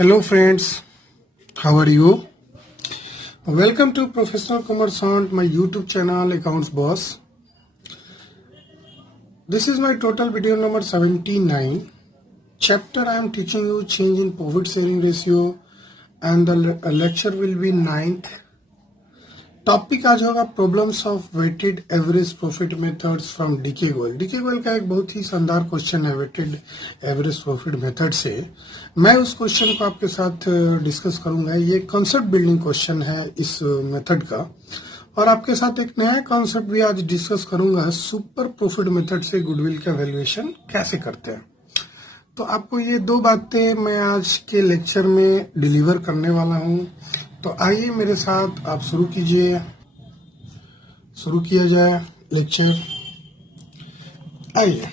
Hello friends, how are you? Welcome to Professional Commerçant, my YouTube channel Accounts Boss. This is my total video number 79. Chapter I am teaching you change in profit sharing ratio and the lecture will be 9th. Topic आज होगा problems of weighted average profit methods from DK Goyal. DK Goyal का एक बहुत ही शानदार question है weighted average profit method से। मैं उस क्वेश्चन को आपके साथ डिस्कस करूंगा। ये कॉन्सेप्ट बिल्डिंग क्वेश्चन है इस मेथड का, और आपके साथ एक नया कॉन्सेप्ट भी आज डिस्कस करूंगा, सुपर प्रॉफिट मेथड से गुडविल का वैल्यूएशन कैसे करते हैं। तो आपको ये दो बातें मैं आज के लेक्चर में डिलीवर करने वाला हूँ। तो आइए मेरे साथ आप शुरू कीजिए, शुरू किया जाए लेक्चर। आइए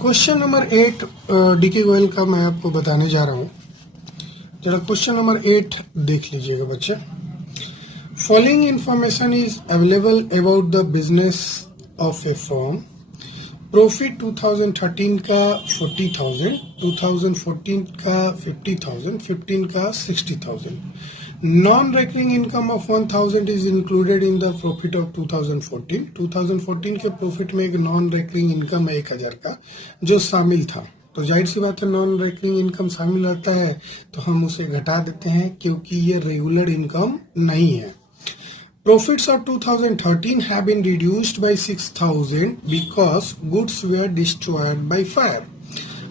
क्वेश्चन नंबर 8 डीके गोयल का मैं आपको बताने जा रहा हूँ। जरा क्वेश्चन नंबर 8 देख लीजिएगा बच्चे। Following information is available about the business of A firm. Profit 2013 का 40,000, 2014 का 50,000, 15 का 60,000। Non recurring income of 1,000 is included in the profit of 2014। 2014 के प्रॉफिट में एक नॉन रेकरिंग इनकम 1,000 का जो शामिल था। तो जाहिर सी बात है नॉन रेकरिंग इनकम शामिल रहता है तो हम उसे घटा देते हैं क्योंकि ये रेगुलर इनकम नहीं है। Profits of 2013 have been reduced by 6,000 because goods were destroyed by fire।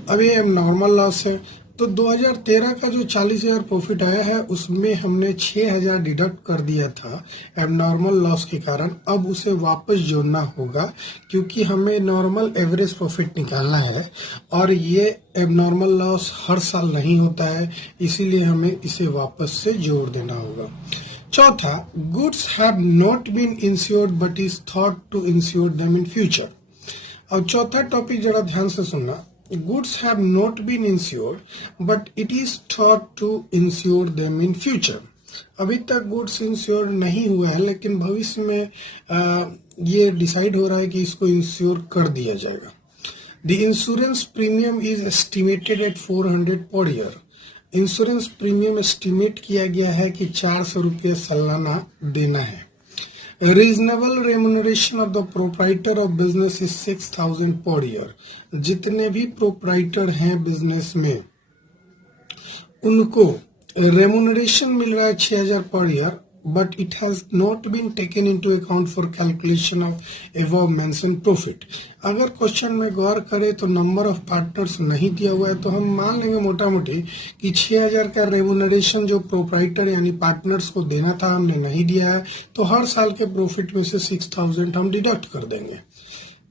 अब ये नॉर्मल लॉस है। तो 2013 का जो 40,000 प्रॉफिट आया है उसमें हमने 6,000 डिडक्ट कर दिया था एबनॉर्मल लॉस के कारण। अब उसे वापस जोड़ना होगा क्योंकि हमें नॉर्मल एवरेज प्रॉफिट निकालना है और ये एबनॉर्मल लॉस हर साल नहीं होता है, इसीलिए हमें इसे वापस से जोड़ देना होगा। चौथा, goods have not been insured but is thought to insure them in future. और चौथा टॉपिक जरा ध्यान से सुनना। Goods have not been insured but it is thought to insure them in future. अभी तक गुड्स इंश्योर नहीं हुआ है लेकिन भविष्य में ये डिसाइड हो रहा है कि इसको इंश्योर कर दिया जाएगा। The insurance premium is estimated at 400 per year. Insurance premium estimate किया गया है कि 400 रुपये सालाना देना है। Reasonable remuneration of the proprietor of business is 6,000 per year. जितने भी प्रोप्राइटर हैं बिजनेस में उनको रेम्यूनरेशन मिल रहा है 6,000 per year, but it has not been taken into account for calculation of above mentioned profit। अगर क्वेश्चन में गौर करें तो नंबर ऑफ पार्टनर्स नहीं दिया हुआ है तो हम मान लेंगे मोटा मोटी कि 6,000 का रेम्यूनरेशन जो प्रोप्राइटर यानी पार्टनर्स को देना था हमने नहीं दिया है, तो हर साल के प्रॉफिट में से 6,000 हम डिडक्ट कर देंगे।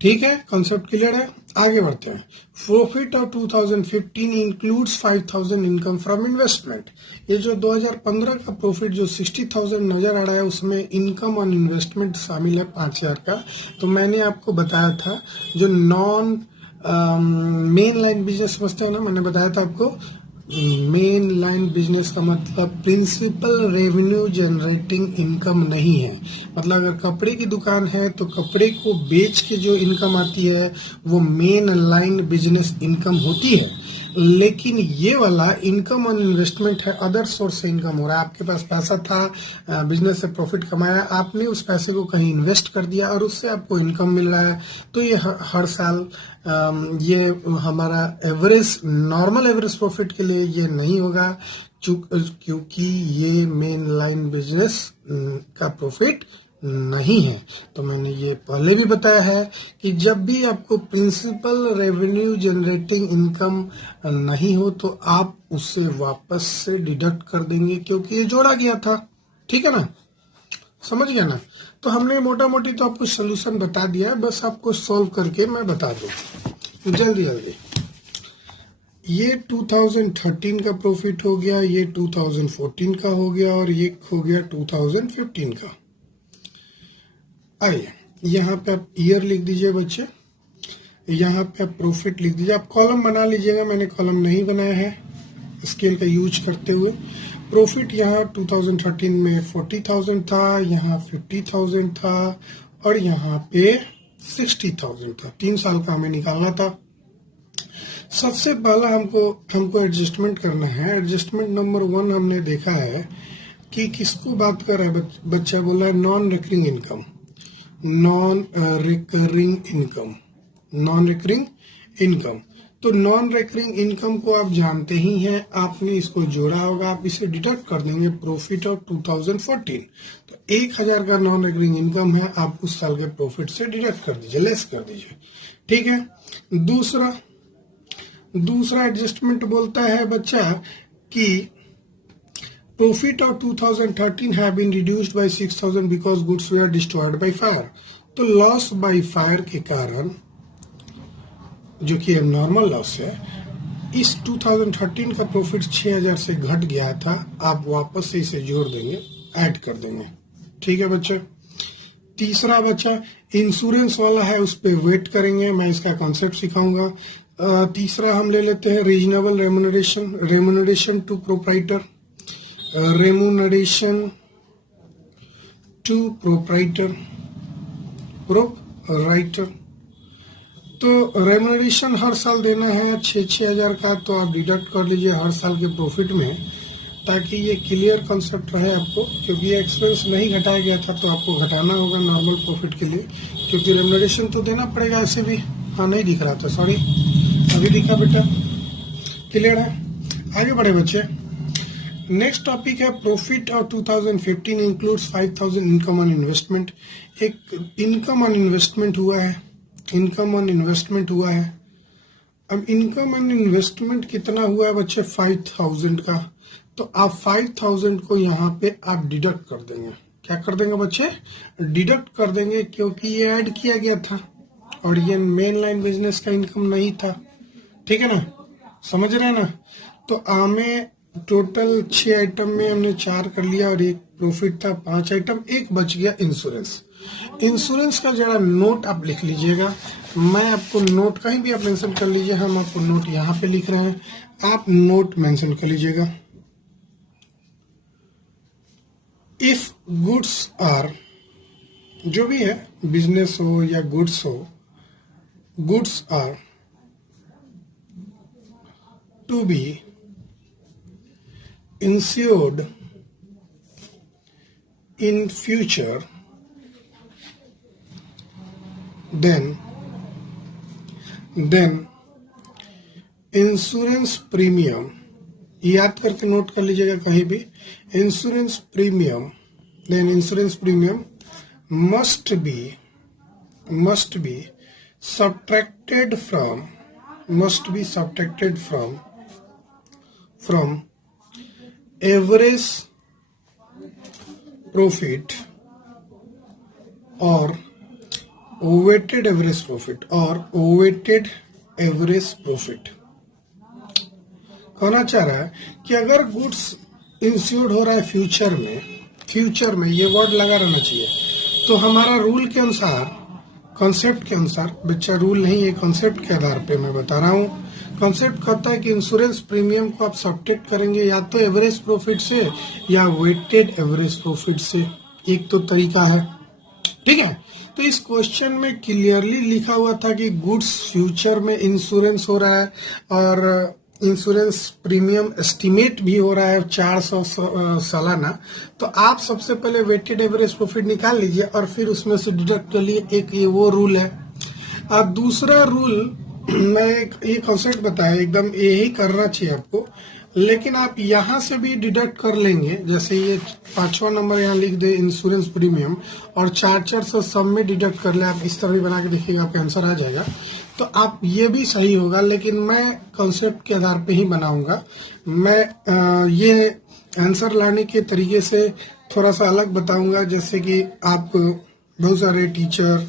ठीक है, कॉन्सेप्ट क्लियर है। आगे बढ़ते हैं। Profit of 2015 includes 5,000 income from investment. ये जो 2015 का प्रॉफिट जो 60,000 नजर आ रहा है उसमें इनकम और इन्वेस्टमेंट शामिल है 5,000 का। तो मैंने आपको बताया था जो नॉन मेन लाइन बिजनेस समझते हैं ना, मैंने बताया था आपको मेन लाइन बिजनेस का मतलब प्रिंसिपल रेवेन्यू जनरेटिंग इनकम नहीं है। मतलब अगर कपड़े की दुकान है तो कपड़े को बेच के जो इनकम आती है वो मेन लाइन बिजनेस इनकम होती है, लेकिन ये वाला इनकम और इन्वेस्टमेंट है, अदर सोर्स से इनकम हो रहा है। आपके पास पैसा था, बिजनेस से प्रॉफिट कमाया, आपने उस पैसे को कहीं इन्वेस्ट कर दिया और उससे आपको इनकम मिल रहा है। तो ये हर साल ये हमारा एवरेज नॉर्मल एवरेज प्रॉफिट के लिए ये नहीं होगा क्योंकि ये मेन लाइन बिजनेस का प्रॉफिट नहीं है। तो मैंने ये पहले भी बताया है कि जब भी आपको प्रिंसिपल रेवेन्यू जनरेटिंग इनकम नहीं हो तो आप उससे वापस से डिडक्ट कर देंगे क्योंकि ये जोड़ा गया था। ठीक है ना, समझ गया ना। तो हमने मोटा मोटी तो आपको सोल्यूशन बता दिया है, बस आपको सॉल्व करके मैं बता दूं जल्दी जल्दी। ये 2013 का प्रॉफिट हो गया, ये 2014 का हो गया और ये हो गया 2015 का। आइए यहाँ पे आप ईयर लिख दीजिए बच्चे, यहाँ पे आप प्रॉफिट लिख दीजिए। आप कॉलम बना लीजिएगा, मैंने कॉलम नहीं बनाया है स्केल का यूज करते हुए। प्रॉफिट यहाँ 2013 में 40,000 था, यहाँ 50,000 था और यहाँ पे 60,000 था। 3 साल का हमें निकालना था। सबसे पहला हमको एडजस्टमेंट करना है। एडजस्टमेंट नंबर 1 हमने देखा है कि किसको बात कर रहा है। बच्चा बोला है non recurring income, non recurring income, non recurring income. तो नॉन रिकरिंग इनकम को आप जानते ही हैं, आपने इसको जोड़ा होगा, आप इसे डिडक्ट कर देंगे प्रॉफिट ऑफ 2014। तो 1000 का नॉन रिकरिंग इनकम है, आप उस साल के प्रॉफिट से डिडक्ट कर दीजिए, लेस कर दीजिए। ठीक है। दूसरा एडजस्टमेंट बोलता है बच्चा कि profit of 2013 have been reduced by 6000 because goods were destroyed by fire. तो लॉस बाय फायर के कारण, जो कि नॉर्मल लॉस है, इस 2013 का प्रॉफिट 6000 से घट गया था, आप वापस से इसे जोड़ देंगे, ऐड कर देंगे। ठीक है बच्चा। तीसरा बच्चा इंश्योरेंस वाला है, उस पर वेट करेंगे, मैं इसका कॉन्सेप्ट सिखाऊंगा। तीसरा हम ले लेते हैं reasonable remuneration, remuneration to proprietor, remuneration to proprietor, proprietor. तो रेम्यूनरेशन हर साल देना है 6,000 का, तो आप डिडक्ट कर लीजिए हर साल के प्रॉफिट में, ताकि ये क्लियर कंसेप्ट रहे आपको, क्योंकि ये एक्सपेंस नहीं घटाया गया था तो आपको घटाना होगा नॉर्मल प्रॉफिट के लिए, क्योंकि रेम्यूनरेशन तो देना पड़ेगा ऐसे भी। हाँ नहीं दिख रहा था, सॉरी, अभी दिखा बेटा, क्लियर है। आगे बढ़े बच्चे। नेक्स्ट टॉपिक है profit of 2015 includes 5000 income on investment. एक इनकम ऑन इन्वेस्टमेंट हुआ है, इनकम ऑन इन्वेस्टमेंट हुआ है। अब इनकम ऑन इन्वेस्टमेंट कितना हुआ है बच्चे? 5000 का। तो आप 5000 को यहाँ पे आप डिडक्ट कर देंगे। क्या कर देंगे बच्चे? डिडक्ट कर देंगे, क्योंकि ये ऐड किया गया था और ये मेन लाइन बिजनेस का इनकम नहीं था। ठीक है ना, समझ रहे हैं ना। तो हमें टोटल 6 आइटम में हमने 4 कर लिया और एक प्रॉफिट था, 5 आइटम, एक बच गया इंश्योरेंस। इंश्योरेंस का जरा नोट आप लिख लीजिएगा, मैं आपको नोट कहीं भी आप मेंशन कर लीजिए, हम आपको नोट यहाँ पे लिख रहे हैं, आप नोट मेंशन कर लीजिएगा। इफ गुड्स आर, जो भी है, बिजनेस हो या गुड्स हो, goods are to be insured in future, then insurance premium, याद करके नोट कर लीजिएगा कहीं भी, insurance premium, then insurance premium must be subtracted from average profit और वेटेड एवरेज प्रॉफिट कहना चाह रहा है कि अगर गुड्स इंश्योर्ड हो रहा है फ्यूचर में, ये वर्ड लगा रहना चाहिए। तो हमारा रूल के अनुसार, कॉन्सेप्ट के अनुसार, बच्चा रूल नहीं है, कॉन्सेप्ट के आधार पे मैं बता रहा हूँ। कॉन्सेप्ट कहता है कि इंश्योरेंस प्रीमियम को आप सब्ट्रैक्ट करेंगे या तो एवरेज प्रॉफिट से या वेटेड एवरेज प्रॉफिट से, एक तो तरीका है। ठीक है। तो इस क्वेश्चन में क्लियरली लिखा हुआ था कि गुड्स फ्यूचर में इंश्योरेंस हो रहा है और इंश्योरेंस प्रीमियम एस्टिमेट भी हो रहा है 400 सालाना। तो आप सबसे पहले वेटेड एवरेज प्रॉफिट निकाल लीजिए और फिर उसमें से डिडक्ट कर लिए। एक ये वो रूल है। और दूसरा रूल, मैं ये कॉन्सेप्ट बताया, एकदम यही करना चाहिए आपको, लेकिन आप यहाँ से भी डिडक्ट कर लेंगे। जैसे ये 5वां नंबर यहाँ लिख दे इंश्योरेंस प्रीमियम और 400 सब में डिडक्ट कर ले, आप इस तरह भी बना के देखिएगा, आपका आंसर आ जाएगा। तो आप ये भी सही होगा, लेकिन मैं कॉन्सेप्ट के आधार पे ही बनाऊंगा। मैं ये आंसर लाने के तरीके से थोड़ा सा अलग बताऊंगा। जैसे कि आप बहुत सारे टीचर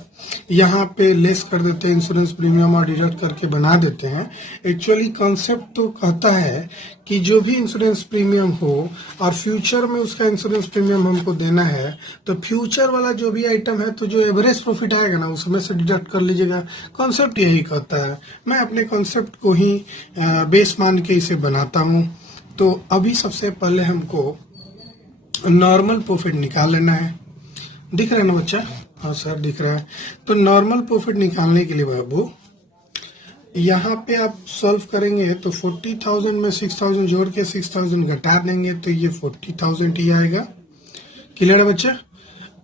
यहाँ पे लेस कर देते हैं इंश्योरेंस प्रीमियम और डिडक्ट करके बना देते हैं। एक्चुअली कॉन्सेप्ट तो कहता है कि जो भी इंश्योरेंस प्रीमियम हो और फ्यूचर में उसका इंश्योरेंस प्रीमियम हमको देना है, तो फ्यूचर वाला जो भी आइटम है, तो जो एवरेज प्रॉफिट आएगा ना, उसमें से डिडक्ट कर लीजिएगा। कॉन्सेप्ट यही कहता है। मैं अपने कॉन्सेप्ट को ही बेस मान के इसे बनाता हूँ। तो अभी सबसे पहले हमको नॉर्मल प्रॉफिट निकाल लेना है। दिख रहा है ना बच्चा? हाँ सर दिख रहा है। तो नॉर्मल प्रॉफिट निकालने के लिए बाबू यहाँ पे आप सॉल्व करेंगे तो 40,000 में 6,000 जोड़ के 6,000 घटा देंगे तो ये 40,000 ही आएगा। क्लियर है बच्चे?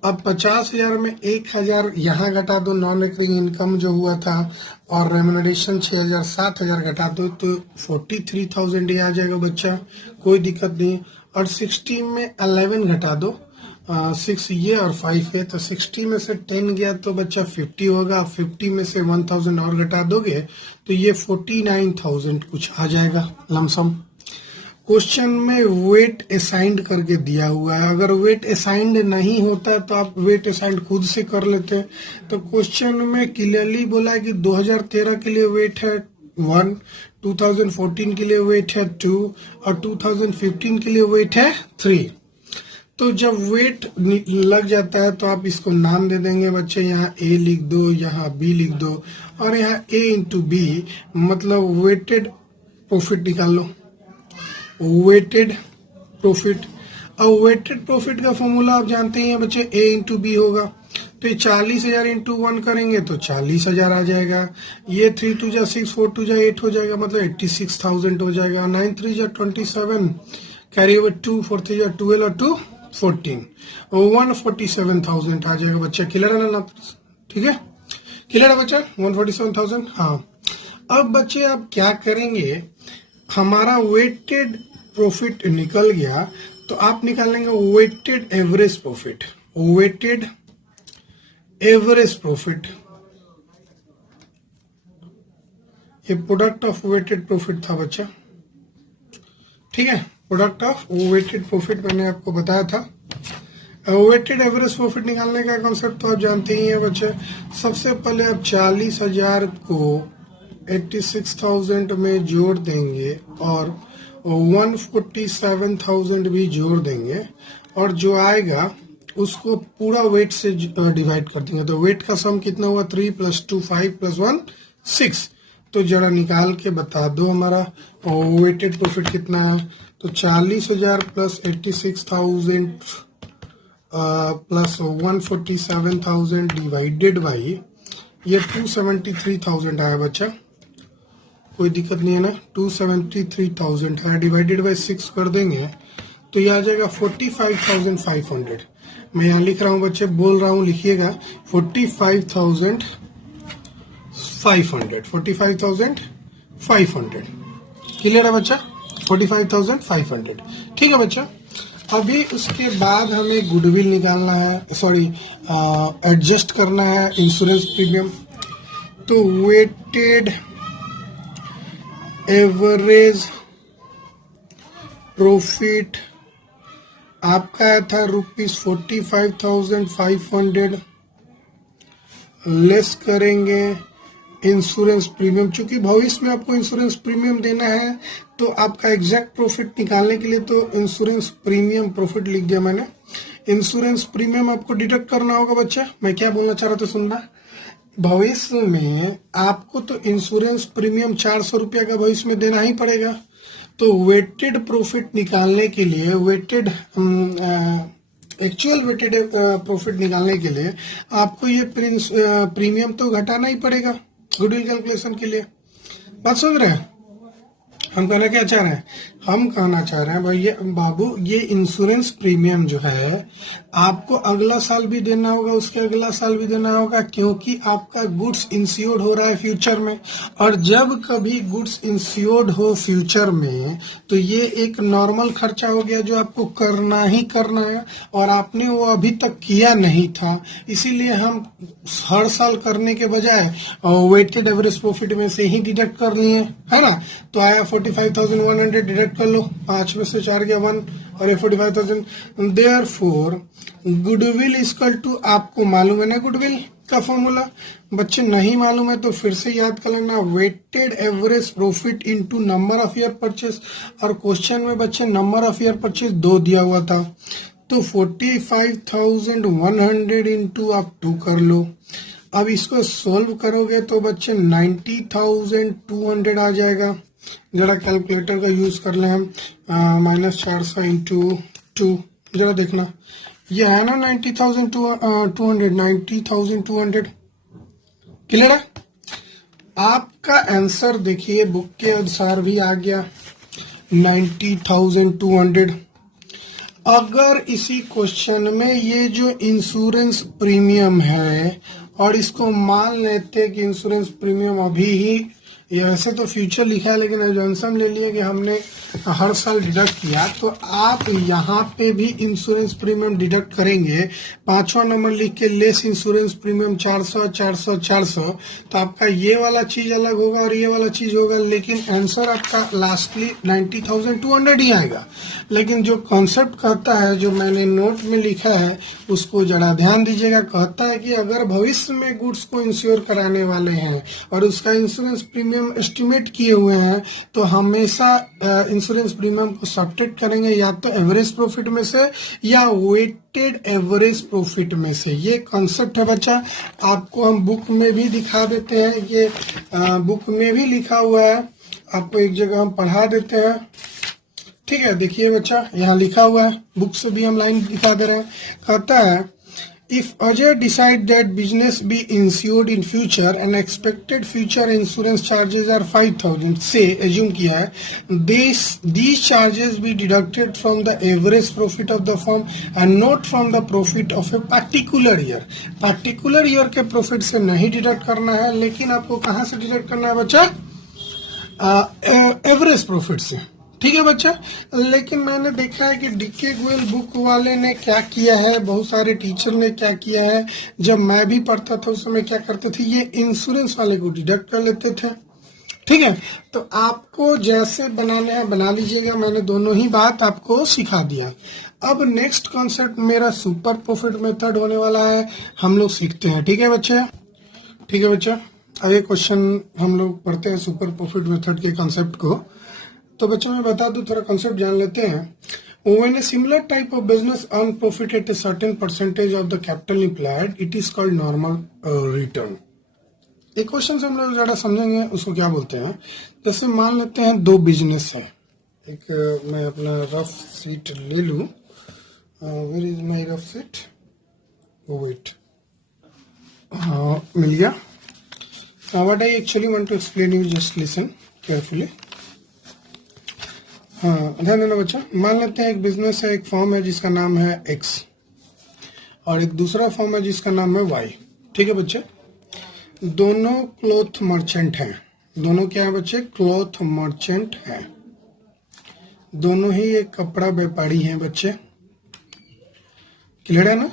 अब 50,000 में 1,000 यहाँ घटा दो, नॉन रिकरिंग इनकम जो हुआ था, और रेम्यूनरेशन 6,000 7,000 घटा दो तो 43,000 ही आ जाएगा बच्चा, कोई दिक्कत नहीं। और 60 में 11 घटा दो, 6 ये और 5 है, तो 60 में से 10 गया तो बच्चा 50 होगा। 50 में से 1,000 और घटा दोगे तो ये 49,000 कुछ आ जाएगा लमसम। क्वेश्चन में वेट असाइंड करके दिया हुआ है, अगर वेट असाइंड नहीं होता तो आप वेट असाइंड खुद से कर लेते हैं। तो क्वेश्चन में क्लियरली बोला है कि 2013 के लिए वेट है 1, 2014 के लिए वेट है 2 और 2015 के लिए वेट है 3। तो जब वेट लग जाता है तो आप इसको नाम दे देंगे बच्चे, यहाँ ए लिख दो, यहाँ बी लिख दो, और यहाँ ए इंटू बी मतलब वेटेड प्रॉफिट निकाल लो, वेटेड प्रॉफिट। अब वेटेड प्रॉफिट का फॉर्मूला आप जानते हैं बच्चे, ए इंटू बी होगा। तो ये 40,000 इंटू 1 करेंगे तो 40,000 आ जाएगा। ये 3 2 जा 6, 4 2 जा 8 हो जाएगा, मतलब 86,000 हो जाएगा। 9 3 जा 27, कैरी ओवर 2, 4 3 जा 12 और 2 14, 147,000 आ जाएगा बच्चा। क्लियर है ना? ठीक है, क्लियर है बच्चा? 147,000। हाँ, अब बच्चे आप क्या करेंगे, हमारा वेटेड प्रॉफिट निकल गया तो आप निकालेंगे weighted average profit. Weighted average profit, ये प्रोडक्ट ऑफ वेटेड प्रॉफिट था बच्चा, ठीक है, प्रोडक्ट ऑफ वेटेड प्रॉफिट मैंने आपको बताया था। वेटेड एवरेज प्रॉफिट निकालने का कॉन्सेप्ट तो आप जानते ही हैं बच्चे। सबसे पहले आप 40,000 को 86,000 में जोड़ देंगे और 147,000 भी जोड़ देंगे, और जो आएगा उसको पूरा वेट से डिवाइड कर देंगे। तो वेट का सम कितना हुआ, 3 + 2 5 + 1 6। तो जरा निकाल के बता दो हमारा वेटेड प्रॉफिट कितना है। तो 40,000 प्लस 86,000 प्लस 147,000 डिवाइडेड बाई ये 273,000 आया बच्चा, कोई दिक्कत नहीं है ना। 273,000 है, डिवाइडेड बाई 6 कर देंगे तो ये आ जाएगा 45,500। मैं यहाँ लिख रहा हूँ बच्चे, बोल रहा हूँ, लिखिएगा 45,500, 45,500। क्लियर है बच्चा? 45,500, ठीक है बच्चा। अभी उसके बाद हमें गुडविल निकालना है, सॉरी एडजस्ट करना है इंश्योरेंस प्रीमियम। तो वेटेड एवरेज प्रॉफिट आपका आया था ₹45,500, लेस करेंगे इंश्योरेंस प्रीमियम। चूंकि भविष्य में आपको इंश्योरेंस प्रीमियम देना है तो आपका एग्जैक्ट प्रॉफिट निकालने के लिए तो इंश्योरेंस प्रीमियम प्रॉफिट लिख दिया मैंने। इंश्योरेंस प्रीमियम आपको डिडक्ट करना होगा बच्चा। मैं क्या बोलना चाह रहा था सुनना, भविष्य में आपको तो इंश्योरेंस प्रीमियम 400 रुपया का भविष्य में देना ही पड़ेगा। तो वेटेड प्रॉफिट निकालने के लिए, वेटेड एक्चुअल वेटेड प्रॉफिट निकालने के लिए आपको ये प्रीमियम तो घटाना ही पड़ेगा गुडविल कैलकुलेशन के लिए। बात समझ रहे हैं? हम कहना क्या चाह रहे हैं, हम कहना चाह रहे हैं भाई ये बाबू, ये इंश्योरेंस प्रीमियम जो है आपको अगला साल भी देना होगा, उसके अगला साल भी देना होगा, क्योंकि आपका गुड्स इंश्योर्ड हो रहा है फ्यूचर में। और जब कभी गुड्स इंश्योर्ड हो फ्यूचर में तो ये एक नॉर्मल खर्चा हो गया जो आपको करना ही करना है, और आपने वो अभी तक किया नहीं था, इसीलिए हम हर साल करने के बजाय वेटेड एवरेज प्रॉफिट में से ही डिडक्ट कर लिए, है ना। तो आया 45,100, डिडक्ट कर लो, 5 में से 4 गया 1 और ये 45,000। देयरफॉर गुडविल इक्वल टू, आपको मालूम है ना गुडविल का फॉर्मूला, बच्चे नहीं मालूम है तो फिर से याद कर लेना, weighted average profit into number of year purchase. और क्वेश्चन में बच्चे नंबर ऑफ ईयर परचेस 2 दिया हुआ था, तो 45,100 इंटू आप 2 कर लो। अब इसको सोल्व करोगे तो बच्चे 90,200 आ जाएगा। जरा कैलकुलेटर का यूज कर लें हम, -400 इंटू 2, जरा देखना ये है ना 90,200, 90,200। क्लियर है? आपका आंसर देखिए बुक के अनुसार भी आ गया 90,200। अगर इसी क्वेश्चन में ये जो इंश्योरेंस प्रीमियम है और इसको मान लेते कि इंश्योरेंस प्रीमियम अभी ही, ये वैसे तो फ्यूचर लिखा है लेकिन एजम्पशन ले लिए कि हमने हर साल डिडक्ट किया, तो आप यहाँ पे भी इंश्योरेंस प्रीमियम डिडक्ट करेंगे। पांचवा नंबर लिख के लेस इंश्योरेंस प्रीमियम 400 400 400, तो आपका ये वाला चीज अलग होगा और ये वाला चीज होगा, लेकिन आंसर आपका लास्टली 90,200 ही आएगा। लेकिन जो कॉन्सेप्ट कहता है, जो मैंने नोट में लिखा है, उसको जरा ध्यान दीजिएगा। कहता है कि अगर भविष्य में गुड्स को इंश्योर कराने वाले हैं और उसका इंश्योरेंस प्रीमियम एस्टिमेट किए हुए हैं, तो हमेशा इंश्योरेंस प्रीमियम को सब्ट्रैक्ट करेंगे या तो एवरेज प्रॉफिट में से या वेटेड एवरेज प्रॉफिट में से। ये कॉन्सेप्ट है बच्चा, आपको हम बुक में भी दिखा देते हैं। ये बुक में भी लिखा हुआ है, आपको एक जगह हम पढ़ा देते हैं। ठीक है, देखिए बच्चा, यहाँ लिखा हुआ है, बुक से भी हम लाइन दिखा दे रहे हैं। कहता है if Ajay decide that business be insured in future and expected future insurance charges are 5,000, से एज्यूम किया है, these charges be deducted from the average profit of the firm and not from the profit of a particular year. Particular year के profit से नहीं deduct करना है, लेकिन आपको कहाँ से डिडक्ट करना है बच्चा? एवरेज प्रॉफिट से। ठीक है बच्चा, लेकिन मैंने देखा है कि डीके गोयल बुक वाले ने क्या किया है, बहुत सारे टीचर ने क्या किया है, जब मैं भी पढ़ता था उस समय क्या करते थे, ये इंश्योरेंस वाले को डिडक्ट कर लेते थे। ठीक है, तो आपको जैसे बनाने हैं बना लीजिएगा, मैंने दोनों ही बात आपको सिखा दिया। अब नेक्स्ट कॉन्सेप्ट मेरा सुपर प्रॉफिट मेथड होने वाला है, हम लोग सीखते हैं। ठीक है बच्चे, ठीक है बच्चा, आगे क्वेश्चन हम लोग पढ़ते हैं सुपर प्रॉफिट मेथड के कॉन्सेप्ट को। तो बच्चों मैं बता दूं, थोड़ा कॉन्सेप्ट जान लेते हैं। When a similar type of business earn profit at a certain percentage of the capital employed, it is called normal return। एक क्वेश्चन से हम लोग जरा समझेंगे उसको क्या बोलते हैं। जैसे मान लेते हैं दो बिजनेस है, एक मैं अपना रफ सीट ले लूं, where is my rough sheet, wait, हाँ मिल गया। What I actually want to explain you, just listen carefully. हाँ ध्यान देना बच्चा, मान लेते हैं एक बिजनेस है, एक फॉर्म है जिसका नाम है एक्स और एक दूसरा फॉर्म है जिसका नाम है वाई। ठीक है बच्चे, दोनों क्लॉथ मर्चेंट हैं। दोनों क्या है बच्चे? क्लॉथ मर्चेंट हैं। दोनों ही एक कपड़ा व्यापारी हैं बच्चे, क्लियर है ना?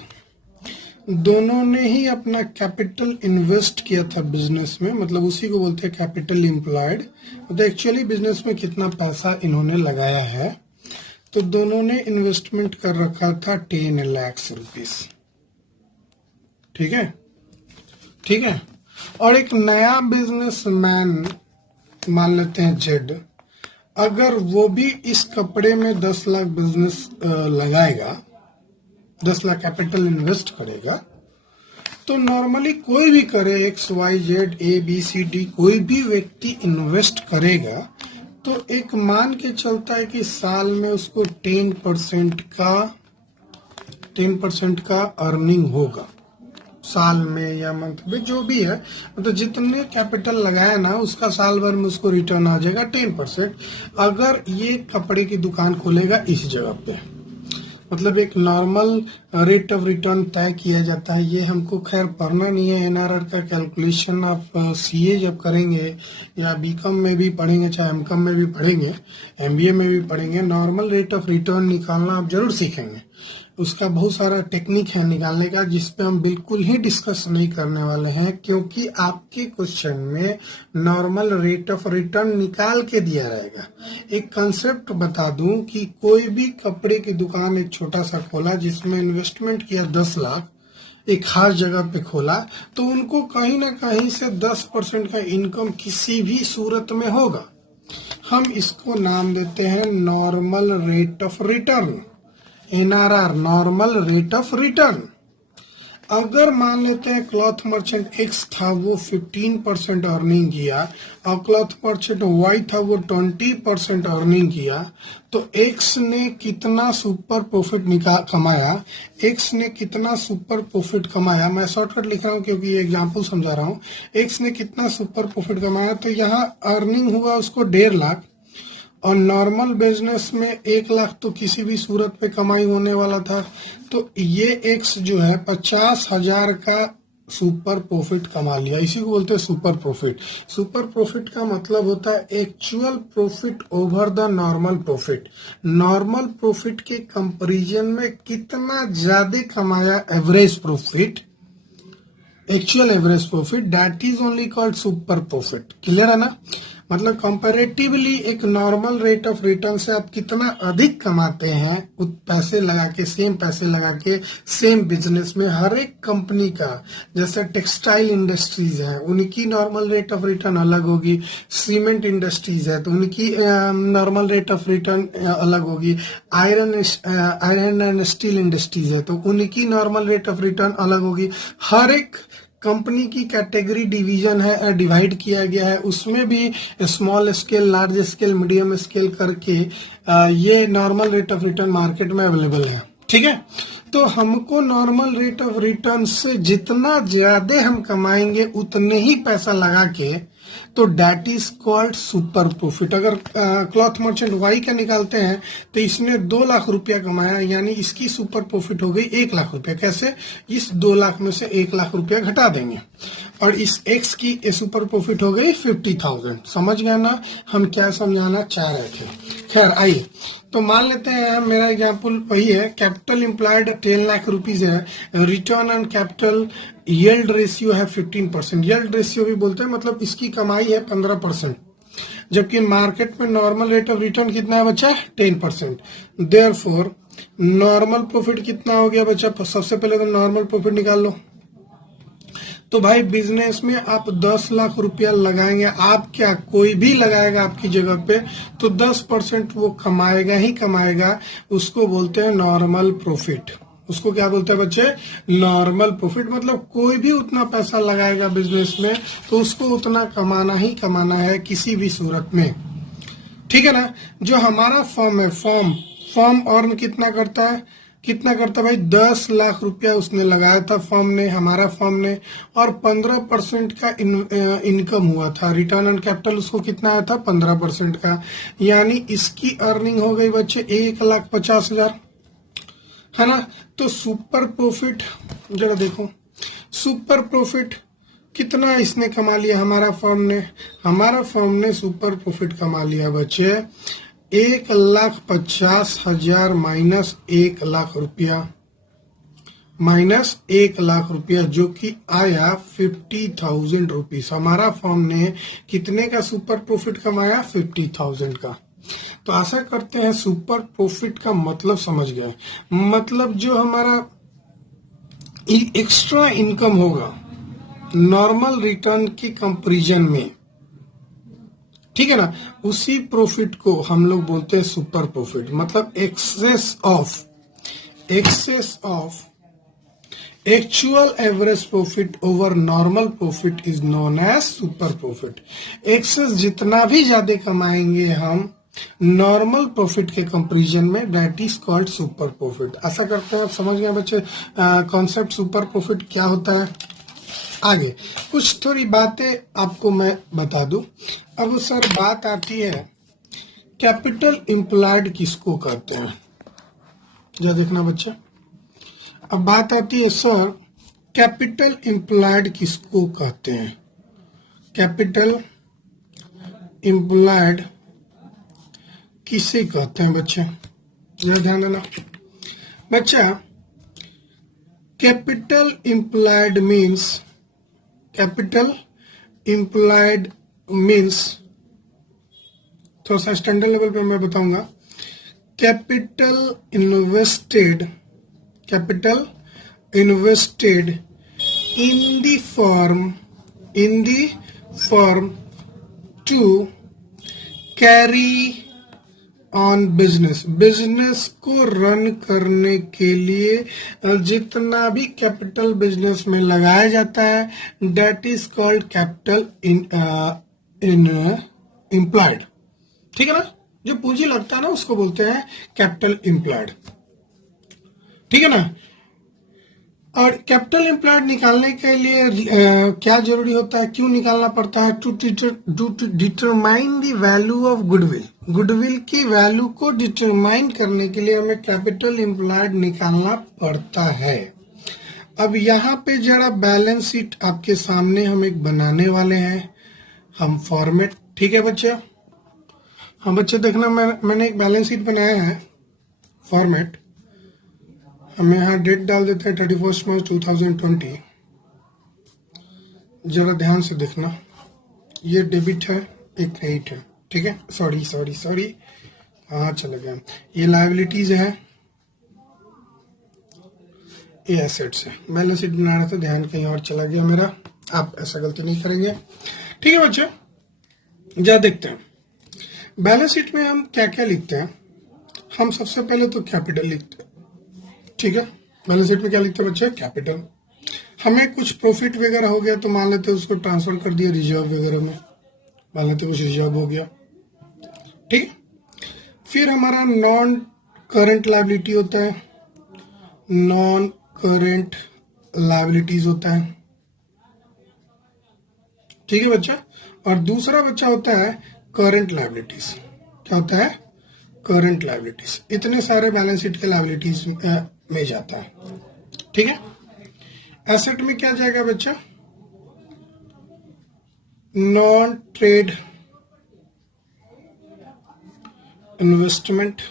दोनों ने ही अपना कैपिटल इन्वेस्ट किया था बिजनेस में, मतलब उसी को बोलते हैं कैपिटल एम्प्लॉयड। मतलब एक्चुअली बिजनेस में कितना पैसा इन्होंने लगाया है, तो दोनों ने इन्वेस्टमेंट कर रखा था 10 लाख रुपीस। ठीक है, ठीक है। और एक नया बिजनेसमैन मान लेते हैं जेड, अगर वो भी इस कपड़े में 10 लाख बिजनेस लगाएगा, 10 लाख कैपिटल इन्वेस्ट करेगा, तो नॉर्मली कोई भी करे, X Y Z A B C D, कोई भी व्यक्ति इन्वेस्ट करेगा तो एक मान के चलता है कि साल में उसको 10% का अर्निंग होगा, साल में या मंथ में जो भी है, मतलब जितने कैपिटल लगाया ना उसका साल भर में उसको रिटर्न आ जाएगा 10%। अगर ये कपड़े की दुकान खोलेगा इस जगह पे, मतलब एक नॉर्मल रेट ऑफ रिटर्न तय किया जाता है। ये हमको खैर पढ़ना नहीं है, एनआरआर का कैलकुलेशन आप सीए जब करेंगे या बीकॉम में भी पढ़ेंगे, चाहे एमकॉम में भी पढ़ेंगे, एमबीए में भी पढ़ेंगे, नॉर्मल रेट ऑफ रिटर्न निकालना आप जरूर सीखेंगे। उसका बहुत सारा टेक्निक है निकालने का, जिस पे हम बिल्कुल ही डिस्कस नहीं करने वाले हैं, क्योंकि आपके क्वेश्चन में नॉर्मल रेट ऑफ रिटर्न निकाल के दिया रहेगा। एक कंसेप्ट बता दूं कि कोई भी कपड़े की दुकान एक छोटा सा खोला जिसमें इन्वेस्टमेंट किया 10 लाख, एक खास जगह पे खोला, तो उनको कहीं ना कहीं से 10% का इनकम किसी भी सूरत में होगा। हम इसको नाम देते हैं normal rate of return, NRR, normal rate of return. अगर मान लेते हैं क्लॉथ मर्चेंट एक्स था वो 15% अर्निंग किया और क्लॉथ मर्चेंट वाई था वो 20% अर्निंग किया, तो एक्स ने कितना सुपर प्रॉफिट कमाया, एक्स ने कितना सुपर प्रॉफिट कमाया, मैं शॉर्टकट लिख रहा हूँ क्योंकि ये एग्जांपल समझा रहा हूँ। एक्स ने कितना सुपर प्रॉफिट कमाया, तो यहाँ अर्निंग हुआ उसको 1.5 लाख, और नॉर्मल बिजनेस में 1 लाख तो किसी भी सूरत पे कमाई होने वाला था। तो ये एक्स जो है 50,000 का सुपर प्रॉफिट कमा लिया। इसी को बोलते हैं सुपर प्रॉफिट। सुपर प्रॉफिट का मतलब होता है actual profit over the normal profit. Normal profit के कंपैरिजन में कितना ज्यादा कमाया average profit, actual average profit, that is only called super profit. Clear है ना? मतलब कंपैरेटिवली एक नॉर्मल रेट ऑफ रिटर्न से आप कितना अधिक कमाते हैं पैसे लगा के, सेम पैसे लगा के सेम बिजनेस में। हर एक कंपनी का, जैसे टेक्सटाइल इंडस्ट्रीज है उनकी नॉर्मल रेट ऑफ रिटर्न अलग होगी, सीमेंट इंडस्ट्रीज है तो उनकी नॉर्मल रेट ऑफ रिटर्न अलग होगी, आयरन एंड स्टील इंडस्ट्रीज है तो उनकी नॉर्मल रेट ऑफ रिटर्न अलग होगी। हर एक कंपनी की कैटेगरी डिवीजन है, डिवाइड किया गया है, उसमें भी small scale, large scale, medium scale करके ये normal rate of return market में अवेलेबल है। ठीक है, तो हमको नॉर्मल रेट ऑफ रिटर्न से जितना ज्यादा हम कमाएंगे उतने ही पैसा लगा के, तो that is called super profit. अगर क्लॉथ मर्चेंट वाई का निकालते हैं तो इसने 2 लाख रुपया कमाया, यानी इसकी सुपर प्रॉफिट हो गई 1 लाख रुपया। कैसे? इस 2 लाख में से 1 लाख रुपया घटा देंगे और इस एक्स की सुपर प्रॉफिट हो गई 50,000। समझ गए ना हम क्या समझाना चाह रहे थे? खैर आइए, तो मान लेते हैं मेरा एग्जाम्पल वही है, कैपिटल एम्प्लॉयड 10 लाख रुपीज है, return on capital yield ratio है 15%। यील्ड रेशियो भी बोलते हैं, मतलब इसकी कमाई है 15%, जबकि मार्केट में नॉर्मल रेट ऑफ रिटर्न कितना है बच्चा? 10%। देयरफॉर नॉर्मल प्रॉफिट कितना हो गया बच्चा? सबसे पहले तो नॉर्मल प्रॉफिट निकाल लो। तो भाई बिजनेस में आप 10 लाख रुपया लगाएंगे, आप क्या, कोई भी लगाएगा आपकी जगह पे तो 10% वो कमाएगा ही कमाएगा। उसको बोलते हैं नॉर्मल प्रॉफिट। उसको क्या बोलते हैं बच्चे? Normal profit. मतलब कोई भी उतना पैसा लगाएगा बिजनेस में तो उसको उतना कमाना ही कमाना है किसी भी सूरत में। ठीक है ना? जो हमारा फॉर्म है, फॉर्म अर्न कितना करता है? कितना करता भाई? 10 लाख रुपया उसने लगाया था फॉर्म ने, हमारा फॉर्म ने, और 15% का इनकम हुआ था। रिटर्न ऑन कैपिटल उसको कितना आया था? 15% का। यानी इसकी अर्निंग हो गई बच्चे 1,50,000, है ना? तो सुपर प्रॉफिट जरा देखो, सुपर प्रॉफिट कितना इसने कमा लिया हमारा फर्म ने? हमारा फर्म ने सुपर प्रॉफिट कमा लिया बच्चे 1,50,000 माइनस 1 लाख रुपया, माइनस 1 लाख रुपया, जो कि आया 50,000 रुपीज। हमारा फर्म ने कितने का सुपर प्रॉफिट कमाया? 50,000 का। तो आशा करते हैं सुपर प्रॉफिट का मतलब समझ गए। मतलब जो हमारा एक्स्ट्रा इनकम होगा नॉर्मल रिटर्न की कंपैरिजन में, ठीक है ना, उसी प्रॉफिट को हम लोग बोलते हैं सुपर प्रॉफिट। मतलब excess of actual average profit over normal profit is known as super profit. Excess जितना भी ज्यादा कमाएंगे हम नॉर्मल प्रॉफिट के कंपैरिजन में, that is called super profit. आशा करते हैं आप समझ गए बच्चे कॉन्सेप्ट सुपर प्रॉफिट क्या होता है। आगे कुछ थोड़ी बातें आपको मैं बता दूं। अब सर बात आती है कैपिटल एम्प्लॉयड किसको कहते हैं, जरा देखना बच्चे। अब बात आती है सर कैपिटल एम्प्लॉयड किसको कहते हैं। कैपिटल एम्प्लॉयड किसे कहते हैं बच्चे, जरा ध्यान देना बच्चा। Capital employed means, capital employed means, थोड़ा सा स्टैंडर्ड लेवल पे मैं बताऊंगा। Capital invested, capital invested in the firm to carry on business, business को रन करने के लिए जितना भी कैपिटल बिजनेस में लगाया जाता है, that is called capital in employed. ठीक है ना, जो पूंजी लगता है ना उसको बोलते हैं कैपिटल इम्प्लॉयड। ठीक है ना। और कैपिटल एम्प्लॉयड निकालने के लिए क्या जरूरी होता है, क्यों निकालना पड़ता है? To determine the value of goodwill, goodwill की वैल्यू को डिटरमाइन करने के लिए हमें कैपिटल एम्प्लॉयड निकालना पड़ता है। अब यहाँ पे जरा बैलेंस शीट आपके सामने हम एक बनाने वाले हैं, हम फॉर्मेट। ठीक है बच्चे, हाँ बच्चे देखना, मैंने एक बैलेंस शीट बनाया है फॉर्मेट। हम यहाँ डेट डाल देते हैं 31 मार्च 2020। जरा ध्यान से देखना, ये डेबिट है, एक क्रेडिट है। ठीक है, सॉरी हाँ चले गए। ये लायबिलिटीज है, ये एसेट्स है। बैलेंस शीट बना रहा था, ध्यान कहीं और चला गया मेरा। आप ऐसा गलती नहीं करेंगे। ठीक है बच्चे, जा देखते हैं बैलेंस शीट में हम क्या क्या लिखते हैं। हम सबसे पहले तो कैपिटल लिखते हैं। ठीक है, बैलेंस शीट में क्या लिखते हैं बच्चे? कैपिटल। हमें कुछ प्रॉफिट वगैरह हो गया तो मान लेते हैं उसको ट्रांसफर कर दिया रिजर्व वगैरह में, मान लेते कुछ रिजर्व हो गया। ठीक है, फिर हमारा नॉन करंट लायबिलिटी होता है, नॉन करंट लायबिलिटीज होता है। ठीक है बच्चा, और दूसरा बच्चा होता है करंट लायबिलिटीज। क्या होता है? Current liabilities. इतने सारे बैलेंस शीट के लायबिलिटीज में जाता है। ठीक है, एसेट में क्या जाएगा बच्चा? Non trade investment,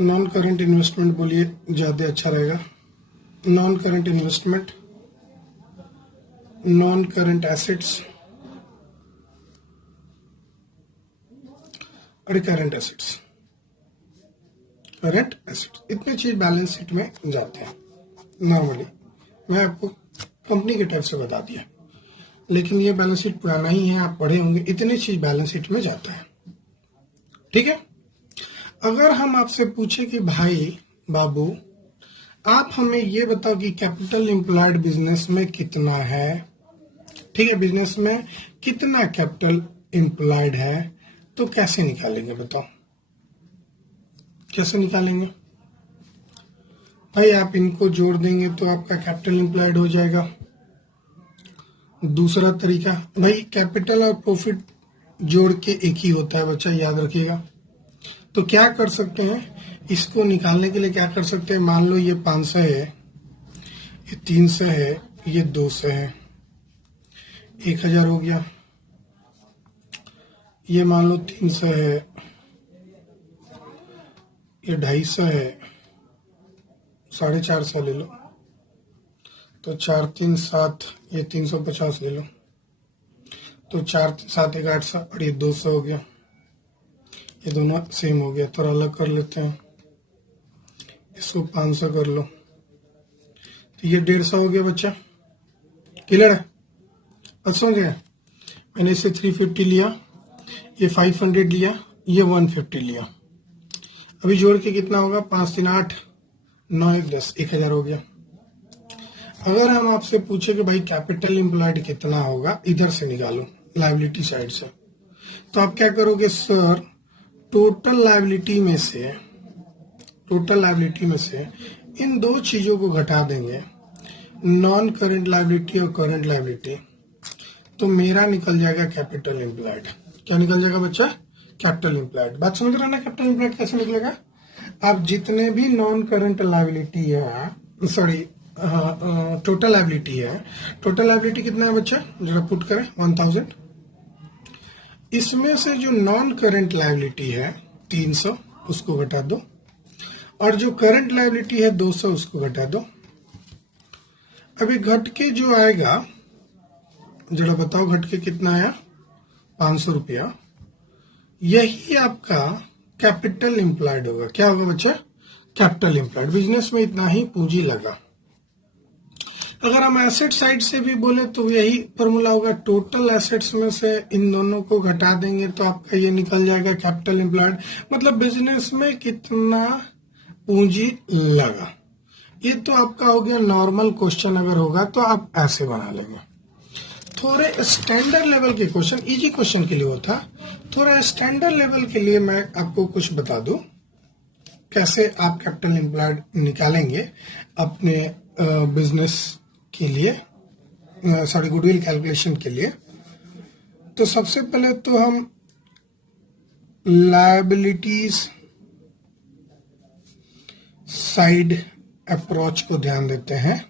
non current investment बोलिए ज्यादा अच्छा रहेगा। Non current investment, non current assets और करंट एसेट्स। करंट एसेट्स इतने चीज बैलेंस शीट में जाते हैं नॉर्मली। मैं आपको कंपनी के टाइप से बता दिया, लेकिन ये बैलेंस शीट पुराना ही है, आप पढ़े होंगे। इतनी चीज बैलेंस शीट में जाता है। ठीक है, अगर हम आपसे पूछे कि भाई बाबू आप हमें ये बताओ कि कैपिटल एम्प्लॉयड बिजनेस में कितना है। ठीक है, बिजनेस में कितना कैपिटल एम्प्लॉयड है, तो कैसे निकालेंगे बताओ? कैसे निकालेंगे भाई? आप इनको जोड़ देंगे तो आपका कैपिटल एम्प्लॉयड हो जाएगा। दूसरा तरीका, भाई कैपिटल और प्रॉफिट जोड़ के एक ही होता है बच्चा, याद रखिएगा। तो क्या कर सकते हैं इसको निकालने के लिए? क्या कर सकते हैं, मान लो ये 500 है, ये 300 है, ये 200 है, 1000 हो गया। ये मान लो 300 है, ये 250 है, 450 ले लो, तो 4 3 7, ये 350 ले लो, तो 4 7 1 800 और ये 200 हो गया। ये दोनों सेम हो गया, थोड़ा अलग कर लेते हैं, इसको 500 कर लो, तो ये 150 हो गया बच्चा। क्लियर है? अब समझ गया? मैंने इसे 350 लिया, ये 500 लिया, ये 150 लिया। अभी जोड़ के कितना होगा? 5 3 8 9 1 10, 1000 हो गया। अगर हम आपसे पूछे कि भाई कैपिटल एम्प्लॉयड कितना होगा, इधर से निकालो लायबिलिटी साइड से, तो आप क्या करोगे? सर टोटल लायबिलिटी में से इन दो चीजों को घटा देंगे, नॉन करंट लायबिलिटी और करंट लायबिलिटी, तो मेरा निकल जाएगा कैपिटल एम्प्लॉयड। क्या निकल जाएगा बच्चा? Capital employed. बात समझ रहे ना? कैपिटल एम्प्लॉयड कैसे निकलेगा? आप जितने भी नॉन करंट लायबिलिटी है, सॉरी टोटल लायबिलिटी है, टोटल लायबिलिटी कितना है बच्चा? जरा पुट करें 1000। इसमें से जो नॉन करंट लायबिलिटी है 300, उसको घटा दो, और जो करंट लायबिलिटी है 200, उसको घटा दो। अभी घट के जो आएगा, जरा बताओ घट के कितना आया? 500 रुपया। यही आपका कैपिटल एम्प्लॉयड होगा। क्या होगा बच्चा? Capital employed. बिजनेस में इतना ही पूंजी लगा। अगर हम एसेट साइड से भी बोले तो यही फॉर्मूला होगा, टोटल एसेट्स में से इन दोनों को घटा देंगे तो आपका ये निकल जाएगा कैपिटल एम्प्लॉयड, मतलब बिजनेस में कितना पूंजी लगा। ये तो आपका हो गया नॉर्मल क्वेश्चन, अगर होगा तो आप ऐसे बना लेंगे। थोड़े स्टैंडर्ड लेवल के क्वेश्चन, इजी क्वेश्चन के लिए होता, थोड़ा स्टैंडर्ड लेवल के लिए मैं आपको कुछ बता दूं कैसे आप कैपिटल एम्प्लॉयड निकालेंगे अपने बिजनेस के लिए, सॉरी गुडविल कैलकुलेशन के लिए। तो सबसे पहले तो हम लायबिलिटीज साइड अप्रोच को ध्यान देते हैं।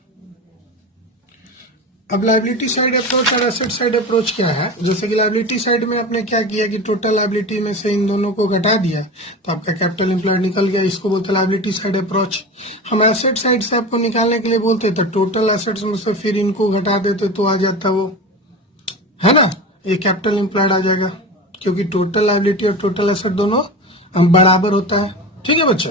अब लायबिलिटी साइड अप्रोच और एसेट साइड अप्रोच क्या है, जैसे कि लायबिलिटी साइड में आपने क्या किया कि टोटल लायबिलिटी में से इन दोनों को घटा दिया तो आपका कैपिटल एम्प्लॉयड निकल गया, इसको बोलते हैं लायबिलिटी साइड अप्रोच। हम एसेट साइड से आपको निकालने के लिए बोलते तो टोटल एसेट्स में से फिर इनको घटा देते तो आ जाता वो, है ना, ये कैपिटल एम्प्लॉयड आ जाएगा, क्योंकि टोटल लायबिलिटी और टोटल एसेट दोनों बराबर होता है। ठीक है बच्चा,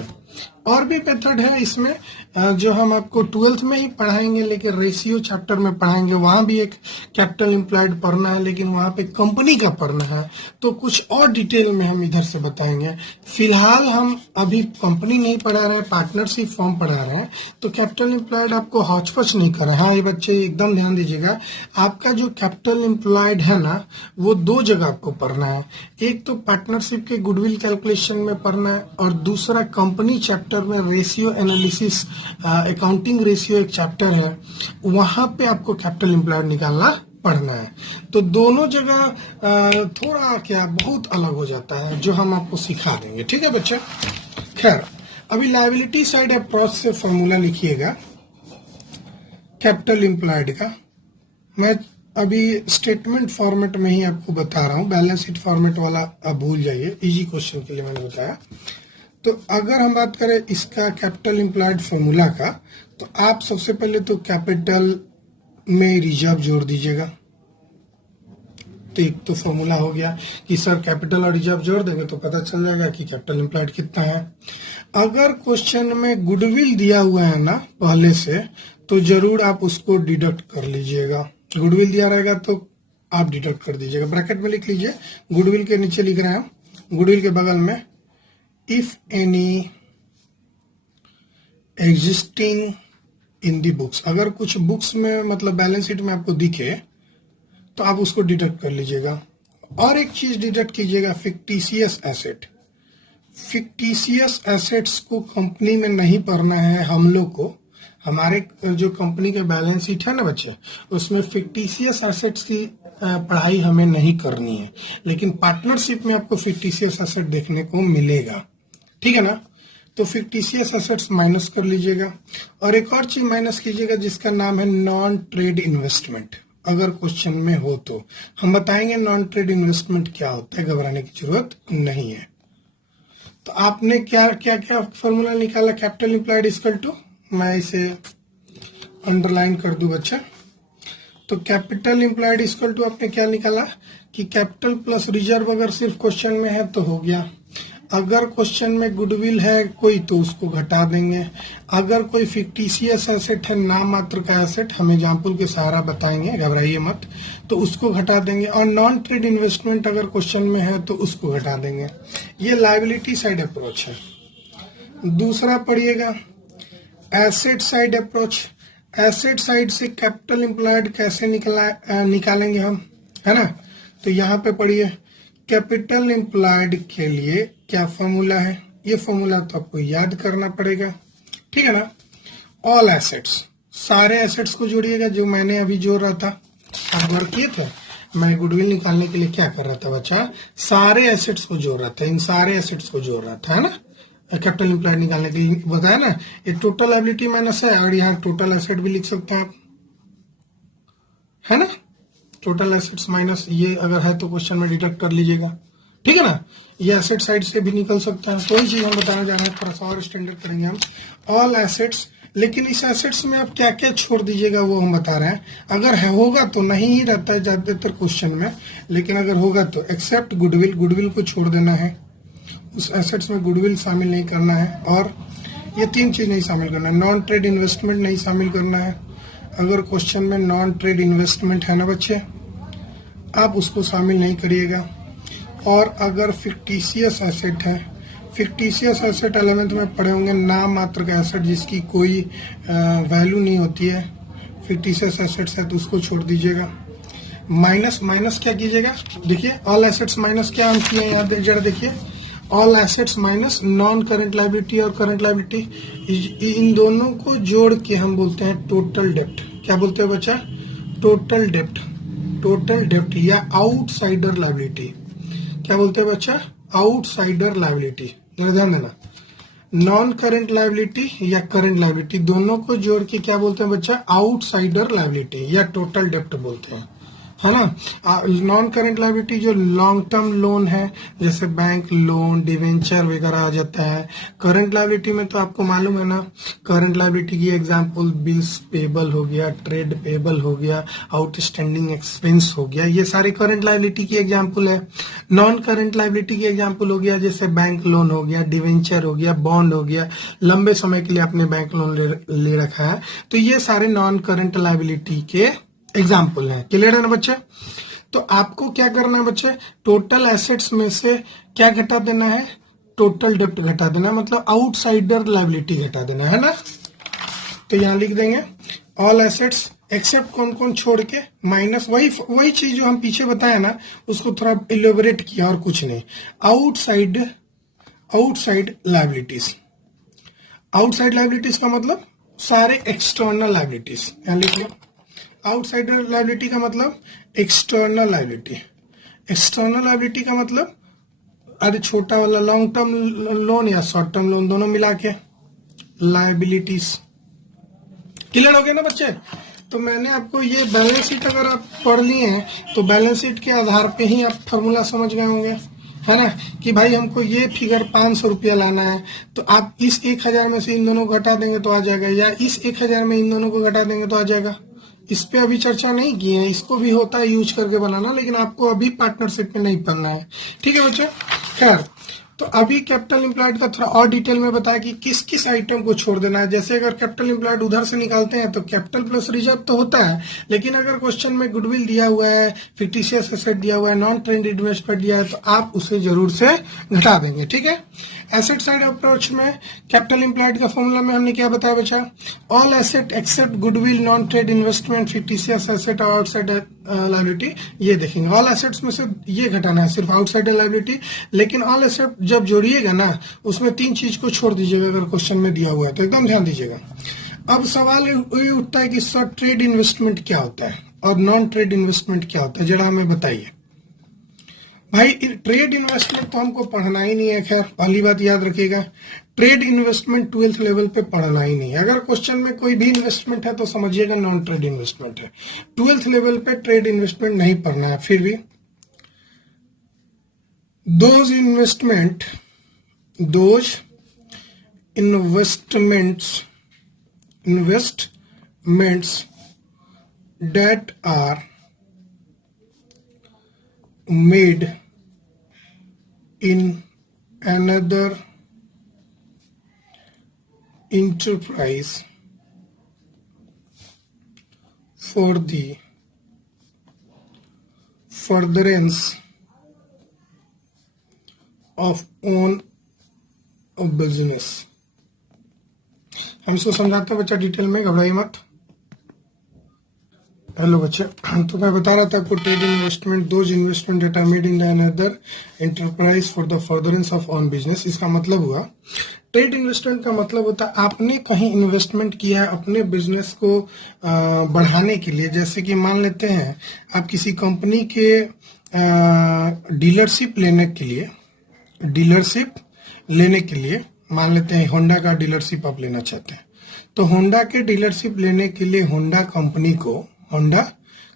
और भी मेथड है इसमें जो हम आपको 12th में ही पढ़ाएंगे, लेकिन रेशियो चैप्टर में पढ़ाएंगे, वहां भी एक कैपिटल एम्प्लॉयड पढ़ना है, लेकिन वहां पे कंपनी का पढ़ना है, तो कुछ और डिटेल में हम इधर से बताएंगे। फिलहाल हम अभी कंपनी नहीं पढ़ा रहे हैं, पार्टनरशिप फॉर्म पढ़ा रहे हैं, तो कैपिटल एम्प्लॉयड आपको हौच-पच नहीं कर रहा है। हाँ ये बच्चे एकदम ध्यान दीजिएगा, आपका जो कैपिटल एम्प्लॉयड है ना वो दो जगह आपको पढ़ना है, एक तो पार्टनरशिप के गुडविल कैलकुलेशन में पढ़ना है और दूसरा कंपनी चैप्टर में रेशियो एनालिसिस, अकाउंटिंग रेशियो एक चैप्टर है, वहां पे आपको कैपिटल एम्प्लॉयड निकालना पढ़ना है। तो दोनों जगह थोड़ा क्या बहुत अलग हो जाता है, जो हम आपको सिखा देंगे। ठीक है बच्चे, खैर अभी लायबिलिटी साइड अप्रोच से फॉर्मूला लिखिएगा कैपिटल एम्प्लॉयड का। मैं अभी स्टेटमेंट फॉर्मेट में ही आपको बता रहा हूँ, बैलेंस शीट फॉर्मेट वाला आप भूल जाइए, इजी क्वेश्चन के लिए मैंने बताया। तो अगर हम बात करें इसका कैपिटल एम्प्लॉयड फॉर्मूला का, तो आप सबसे पहले तो कैपिटल में रिजर्व जोड़ दीजिएगा। तो एक तो फॉर्मूला हो गया कि सर कैपिटल और रिजर्व जोड़ देंगे तो पता चल जाएगा कि कैपिटल एम्प्लॉयड कितना है। अगर क्वेश्चन में गुडविल दिया हुआ है ना पहले से, तो जरूर आप उसको डिडक्ट कर लीजिएगा। गुडविल दिया रहेगा तो आप डिडक्ट कर दीजिएगा, ब्रैकेट में लिख लीजिए, गुडविल के नीचे लिख रहे हैं, गुडविल के बगल में if any existing in the books, अगर कुछ बुक्स में मतलब बैलेंस शीट में आपको दिखे तो आप उसको डिडक्ट कर लीजिएगा। और एक चीज डिडक्ट कीजिएगा, फिक्टिशियस एसेट। फिक्टिशियस एसेट्स को कंपनी में नहीं पढ़ना है हम लोग को, हमारे जो कंपनी का बैलेंस शीट है ना बच्चे, उसमें फिक्टिशियस एसेट्स की पढ़ाई हमें नहीं करनी है, लेकिन पार्टनरशिप में आपको फिक्टिशियस एसेट देखने को मिलेगा। ठीक है ना, तो फिक्टिशियस एसेट्स माइनस कर लीजिएगा। और एक और चीज माइनस कीजिएगा जिसका नाम है नॉन ट्रेड इन्वेस्टमेंट। अगर क्वेश्चन में हो तो हम बताएंगे नॉन ट्रेड इन्वेस्टमेंट क्या होता है, घबराने की जरूरत नहीं है। तो आपने क्या क्या क्या फॉर्मूला निकाला कैपिटल एम्प्लॉयड इक्वल टू, मैं इसे अंडरलाइन कर दूं बच्चा। तो कैपिटल एम्प्लॉयड इक्वल टू आपने क्या निकाला कि कैपिटल प्लस रिजर्व अगर सिर्फ क्वेश्चन में है तो हो गया। अगर क्वेश्चन में गुडविल है कोई तो उसको घटा देंगे। अगर कोई फिक्टिशियस एसेट है, नाम मात्र का एसेट, हम एग्जाम्पल के सहारा बताएंगे, घबराइए मत, तो उसको घटा देंगे। और नॉन ट्रेड इन्वेस्टमेंट अगर क्वेश्चन में है तो उसको घटा देंगे। ये लायबिलिटी साइड अप्रोच है। दूसरा पढ़िएगा asset side approach. Asset side से कैपिटल एम्प्लॉयड कैसे निकालेंगे हम, है ना। तो यहाँ पे पढ़िए, कैपिटल एम्प्लॉयड के लिए क्या फॉर्मूला है, ये फॉर्मूला तो आपको याद करना पड़ेगा। ठीक है ना। ऑल एसेट्स, सारे एसेट्स को जोड़िएगा, जो मैंने अभी जोड़ रहा था, आप वर्क किए थे। मैं गुडविल निकालने के लिए क्या कर रहा था बच्चा, सारे एसेट्स को जोड़ रहा था, इन सारे एसेट्स को जोड़ रहा था, है ना। कैपिटल एम्प्लॉयड निकालने के लिए बताया ना, ये टोटल लायबिलिटी माइनस है, और यहाँ टोटल एसेट भी लिख सकते हैं आप, है ना। टोटल एसेट्स माइनस ये अगर है तो क्वेश्चन में डिडक्ट कर लीजिएगा। ठीक है ना, ये एसेट साइड से भी निकल सकता है। कोई चीज हम बताना जा रहे हैं, थोड़ा सा और स्टैंडर्ड करेंगे हम। ऑल एसेट्स, लेकिन इस एसेट्स में आप क्या क्या छोड़ दीजिएगा वो हम बता रहे हैं। अगर है होगा तो नहीं ही रहता है ज्यादातर क्वेश्चन में, लेकिन अगर होगा तो एक्सेप्ट गुडविल, गुडविल को छोड़ देना है, उस एसेट्स में गुडविल शामिल नहीं करना है। और ये तीन चीज नहीं शामिल करना है, नॉन ट्रेड इन्वेस्टमेंट नहीं शामिल करना है, अगर क्वेश्चन में नॉन ट्रेड इन्वेस्टमेंट है ना बच्चे, आप उसको शामिल नहीं करिएगा। और अगर फिक्टिशियस एसेट है, फिक्टिशियस एसेट 11th में पढ़े होंगे, नाम मात्र का एसेट जिसकी कोई वैल्यू नहीं होती है, फिक्टिशियस एसेट्स है तो उसको छोड़ दीजिएगा। माइनस माइनस क्या कीजिएगा, देखिए ऑल एसेट्स माइनस क्या हम किए यहाँ जरा देखिए, all assets minus non current liability और करंट लायबिलिटी, इन दोनों को जोड़ के हम बोलते हैं टोटल डेप्ट। क्या बोलते हैं बच्चा, टोटल डेप्ट, टोटल डेप्ट या आउटसाइडर लायबिलिटी। क्या बोलते हैं बच्चा, आउटसाइडर लायबिलिटी। जरा ध्यान देना, नॉन करंट लायबिलिटी या करंट लायबिलिटी दोनों को जोड़ के क्या बोलते हैं बच्चा, आउटसाइडर लायबिलिटी या टोटल डेप्ट बोलते हैं, है ना। नॉन करंट लायबिलिटी जो लॉन्ग टर्म लोन है, जैसे बैंक लोन, डिवेंचर वगैरह आ जाता है। करंट लायबिलिटी में तो आपको मालूम है ना, करंट लायबिलिटी की एग्जांपल बिल्स पेबल हो गया, ट्रेड पेबल हो गया, आउटस्टैंडिंग एक्सपेंस हो गया, ये सारे करंट लायबिलिटी की एग्जांपल है। नॉन करंट लायबिलिटी की एग्जांपल हो गया जैसे बैंक लोन हो गया, डिवेंचर हो गया, बॉन्ड हो गया, लंबे समय के लिए आपने बैंक लोन ले रखा है, तो ये सारे नॉन करंट लायबिलिटी के एग्जाम्पल है। क्लियर है ना बच्चे। तो आपको क्या करना है बच्चे, टोटल एसेट्स में से क्या घटा देना है, टोटल डेप्ट घटा देना है, मतलब आउटसाइडर लायबिलिटी घटा देना है ना। तो यहां लिख देंगे ऑल एसेट्स एक्सेप्ट कौन कौन छोड़ के माइनस, वही चीज जो हम पीछे बताया ना, उसको थोड़ा इलेबोरेट किया और कुछ नहीं। आउटसाइड लायबिलिटीज, आउटसाइड लायबिलिटीज का मतलब सारे एक्सटर्नल लायबिलिटीज, यहां लिख लो। आउटसाइडर लायबिलिटी का मतलब एक्सटर्नल लायबिलिटी, एक्सटर्नल लायबिलिटी का मतलब अरे छोटा वाला लॉन्ग टर्म लोन या शॉर्ट टर्म लोन दोनों मिला के लायबिलिटीज। क्लियर हो गया ना बच्चे। तो मैंने आपको ये बैलेंस शीट अगर आप पढ़ लिए हैं तो बैलेंस शीट के आधार पे ही आप फॉर्मूला समझ गए होंगे, है ना, कि भाई हमको ये फिगर 500 रुपया लाना है, तो आप इस 1000 में से इन दोनों को घटा देंगे तो आ जाएगा, या इस 1000 में इन दोनों को घटा देंगे तो आ जाएगा। इस पे अभी चर्चा नहीं की है, इसको भी होता है यूज करके बनाना, लेकिन आपको अभी पार्टनरशिप में नहीं पढ़ना है, ठीक है बच्चे। खैर, तो अभी कैपिटल एम्प्लॉयड का थोड़ा और डिटेल में बताया कि किस किस आइटम को छोड़ देना है। जैसे अगर कैपिटल एम्प्लॉयड उधर से निकालते हैं तो कैपिटल प्लस रिजर्व तो होता है, लेकिन अगर क्वेश्चन में गुडविल दिया हुआ है, फिक्टिशियस एसेट दिया हुआ है, नॉन ट्रेड इन्वेस्टमेंट दिया है, तो आप उसे जरूर से घटा देंगे, ठीक है। एसेट साइड अप्रोच में कैपिटल एम्प्लॉयड का फॉर्मूला में हमने क्या बताया बच्चा, all asset except goodwill, non trade investment, fictitious asset और आउटसाइड लायबिलिटी, ये देखेंगे। ऑल एसेट्स में से ये घटाना है, सिर्फ आउटसाइड लायबिलिटी, लेकिन ऑल एसेट जब जोड़िएगा ना उसमें 3 चीज को छोड़ दीजिएगा अगर क्वेश्चन में दिया हुआ है, तो एकदम ध्यान दीजिएगा। अब सवाल ये उठता है कि सर ट्रेड इन्वेस्टमेंट क्या होता है और नॉन ट्रेड इन्वेस्टमेंट क्या होता है, जरा हमें बताइए। भाई ट्रेड इन्वेस्टमेंट तो हमको पढ़ना ही नहीं है, खैर पहली बात याद रखिएगा, ट्रेड इन्वेस्टमेंट 12th लेवल पे पढ़ना ही नहीं है। अगर क्वेश्चन में कोई भी इन्वेस्टमेंट है तो समझिएगा नॉन ट्रेड इन्वेस्टमेंट है, 12th लेवल पे ट्रेड इन्वेस्टमेंट नहीं पढ़ना है। फिर भी those investments that are made in another enterprise for the furtherance of own business. हम इसको समझाते हैं बच्चा डिटेल में, घबराइए मत। हेलो बच्चे, तो मैं बता रहा था आपको trade investment, those investment that are made in another enterprise for the furtherance of on business. इसका मतलब हुआ, ट्रेड इन्वेस्टमेंट का मतलब होता है आपने कहीं इन्वेस्टमेंट किया है अपने बिजनेस को बढ़ाने के लिए। जैसे कि मान लेते हैं आप किसी कंपनी के डीलरशिप लेने के लिए मान लेते हैं होंडा का डीलरशिप आप लेना चाहते हैं, तो होंडा के डीलरशिप लेने के लिए होंडा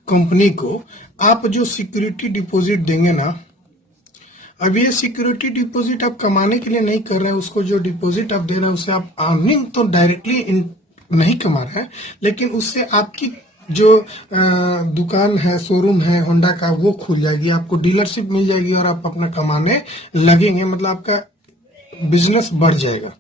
कंपनी को आप जो सिक्योरिटी डिपॉजिट देंगे ना, अब ये सिक्योरिटी डिपॉजिट आप कमाने के लिए नहीं कर रहे हैं, उसको जो डिपॉजिट आप दे रहे हैं उससे आप अर्निंग तो डायरेक्टली नहीं कमा रहे हैं, लेकिन उससे आपकी जो दुकान है, शोरूम है होंडा का, वो खुल जाएगी, आपको डीलरशिप मिल जाएगी और आप अपना कमाने लगेंगे, मतलब आपका बिजनेस बढ़ जाएगा।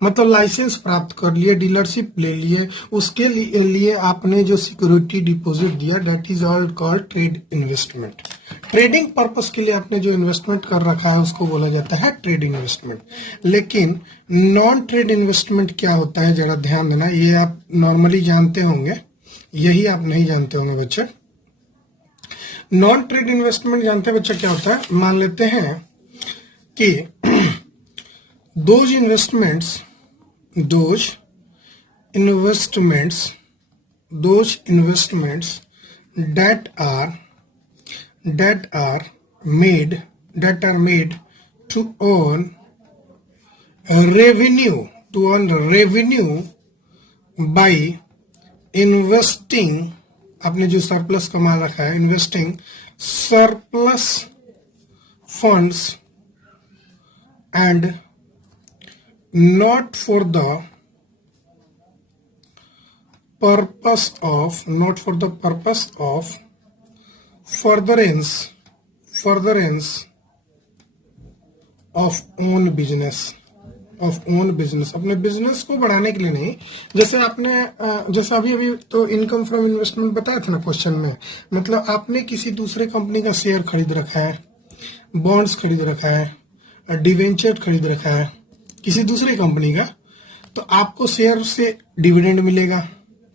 मतलब लाइसेंस प्राप्त कर लिए, डीलरशिप ले लिए, उसके लिए आपने जो सिक्योरिटी डिपॉजिट दिया, that is all called trade investment. Trading purpose के लिए आपने जो इन्वेस्टमेंट कर रखा है उसको बोला जाता है ट्रेड इन्वेस्टमेंट। लेकिन नॉन ट्रेड इन्वेस्टमेंट क्या होता है, जरा ध्यान देना, ये आप नॉर्मली जानते होंगे, यही आप नहीं जानते होंगे बच्चे। नॉन ट्रेड इन्वेस्टमेंट जानते हैं बच्चे क्या होता है? मान लेते हैं कि those investments that are made to earn revenue by investing, आपने जो सरप्लस कमा रखा है, investing surplus funds and not for the purpose of furtherance of own business, अपने बिजनेस को बढ़ाने के लिए नहीं। जैसे आपने जैसे अभी तो इनकम फ्रॉम इन्वेस्टमेंट बताया था ना क्वेश्चन में, मतलब आपने किसी दूसरे कंपनी का शेयर खरीद रखा है, बॉन्ड्स खरीद रखा है, डिवेंचर खरीद रखा है किसी दूसरी कंपनी का, तो आपको शेयर से डिविडेंड मिलेगा।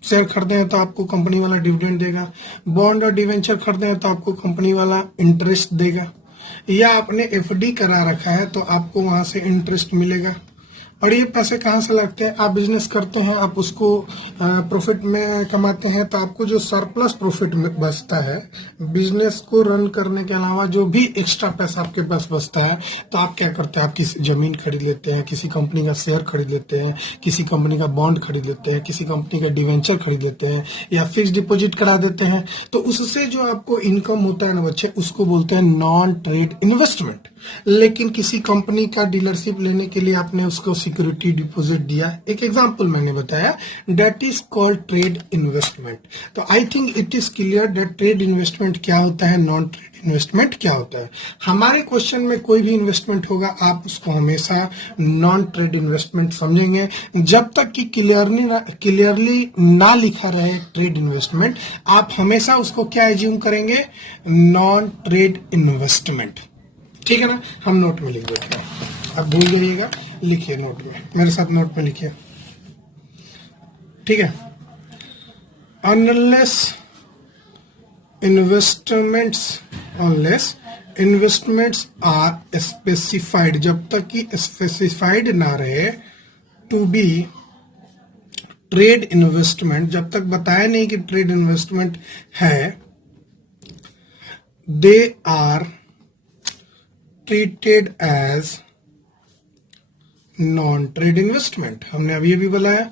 शेयर खरीदे हैं तो आपको कंपनी वाला डिविडेंड देगा, बॉन्ड और डिवेंचर खरीदे हैं तो आपको कंपनी वाला इंटरेस्ट देगा, या आपने एफडी करा रखा है तो आपको वहां से इंटरेस्ट मिलेगा। और ये पैसे कहाँ से लगते हैं? आप बिजनेस करते हैं, आप उसको प्रॉफिट में कमाते हैं, तो आपको जो सरप्लस प्रॉफिट बचता है बिजनेस को रन करने के अलावा, जो भी एक्स्ट्रा पैसा आपके पास बचता है, तो आप क्या करते हैं? आप किसी जमीन खरीद लेते हैं, किसी कंपनी का शेयर खरीद लेते हैं, किसी कंपनी का बॉन्ड खरीद लेते हैं, किसी कंपनी का डिवेंचर खरीद लेते हैं, या फिक्स डिपॉजिट करा देते हैं। तो उससे जो आपको इनकम होता है ना बच्चे, उसको बोलते हैं नॉन ट्रेड इन्वेस्टमेंट। लेकिन किसी कंपनी का डीलरशिप लेने के लिए आपने उसको सिक्योरिटी डिपॉजिट दिया, एक एग्जांपल मैंने बताया, that is called trade investment. तो I think it is clear that trade investment क्या होता है, नॉन ट्रेड इन्वेस्टमेंट क्या होता है। हमारे क्वेश्चन में कोई भी इन्वेस्टमेंट होगा, आप उसको हमेशा नॉन ट्रेड इन्वेस्टमेंट समझेंगे। जब तक कि क्लियरली ना लिखा रहे ट्रेड इन्वेस्टमेंट, आप हमेशा उसको क्या एज्यूम करेंगे? Non trade investment. ठीक है ना? हम नोट में लिख देते हैं, आप भूल जाइएगा, लिखिए नोट में, मेरे साथ नोट में लिखिए, ठीक है। अनलेस इन्वेस्टमेंट्स आर स्पेसिफाइड, जब तक कि स्पेसिफाइड ना रहे टू बी ट्रेड इन्वेस्टमेंट, जब तक बताया नहीं कि ट्रेड इन्वेस्टमेंट है, they are treated as non trade investment. हमने अभी बताया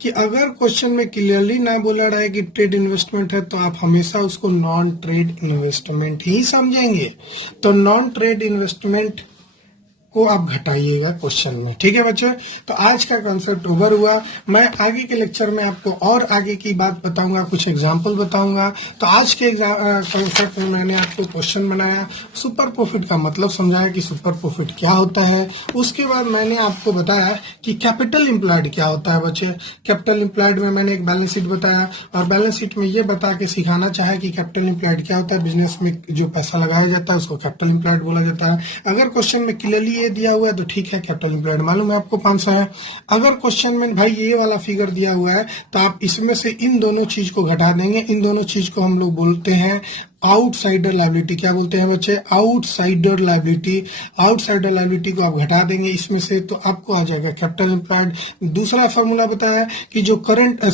कि अगर क्वेश्चन में क्लियरली ना बोला रहा है कि ट्रेड इन्वेस्टमेंट है, तो आप हमेशा उसको नॉन ट्रेड इन्वेस्टमेंट ही समझेंगे। तो नॉन ट्रेड इन्वेस्टमेंट को आप घटाइएगा क्वेश्चन में, ठीक है बच्चे। तो आज का कॉन्सेप्ट ओवर हुआ। मैं आगे के लेक्चर में आपको और आगे की बात बताऊंगा, कुछ एग्जांपल बताऊंगा। तो आज के कॉन्सेप्ट में मैंने आपको क्वेश्चन बनाया, सुपर प्रॉफिट का मतलब समझाया कि सुपर प्रॉफिट क्या होता है। उसके बाद मैंने आपको बताया कि कैपिटल एम्प्लॉयड क्या होता है बच्चे। कैपिटल एम्प्लॉयड में मैंने एक बैलेंस शीट बताया, और बैलेंस शीट में ये बता के सिखाना चाहे कि कैपिटल एम्प्लॉयड क्या होता है। बिजनेस में जो पैसा लगाया जाता है उसको कैपिटल एम्प्लॉयड बोला जाता है। अगर क्वेश्चन में क्लियरली ये दिया हुआ है तो ठीक है, कैपिटल एम्प्लॉयड मालूम है आपको 500 है। अगर क्वेश्चन में भाई ये वाला फिगर दिया हुआ है, तो आप इसमें से इन दोनों चीज को घटा देंगे। इन दोनों चीज को हम लोग बोलते हैं आउटसाइडर लायबिलिटी। क्या बोलते हैं बच्चे? Outsider liability. आउटसाइडर लायबिलिटी को आप घटा देंगे इसमें से, तो आपको आ जाएगा कैपिटल एम्प्लॉयड। दूसरा फॉर्मूला बताया कि जो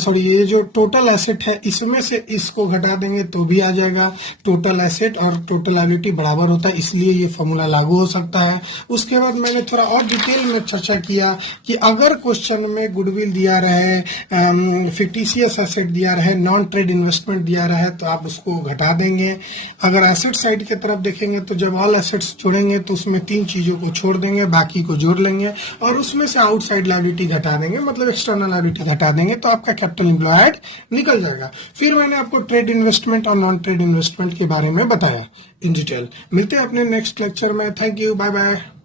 ये जो टोटल एसेट है, इसमें से इसको घटा देंगे तो भी आ जाएगा। टोटल एसेट और टोटल लायबिलिटी बराबर होता है, इसलिए ये फॉर्मूला लागू हो सकता है। उसके बाद मैंने थोड़ा और डिटेल में चर्चा किया कि अगर क्वेश्चन में गुडविल दिया रहे, फिक्टिशियस एसेट दिया रहे, नॉन ट्रेड इन्वेस्टमेंट दिया रहे, तो आप उसको घटा देंगे। अगर एसेट साइड की तरफ देखेंगे तो जब ऑल एसेट्स जोड़ेंगे तो उसमें 3 चीजों को छोड़ देंगे, बाकी को जोड़ लेंगे, और उसमें से आउटसाइड लायबिलिटी घटा देंगे, मतलब एक्सटर्नल लायबिलिटी घटा देंगे, तो आपका कैपिटल एम्प्लॉयड निकल जाएगा। फिर मैंने आपको ट्रेड इन्वेस्टमेंट और नॉन ट्रेड इन्वेस्टमेंट के बारे में बताया इन डिटेल। मिलते हैं अपने नेक्स्ट लेक्चर में। Thank you, bye bye.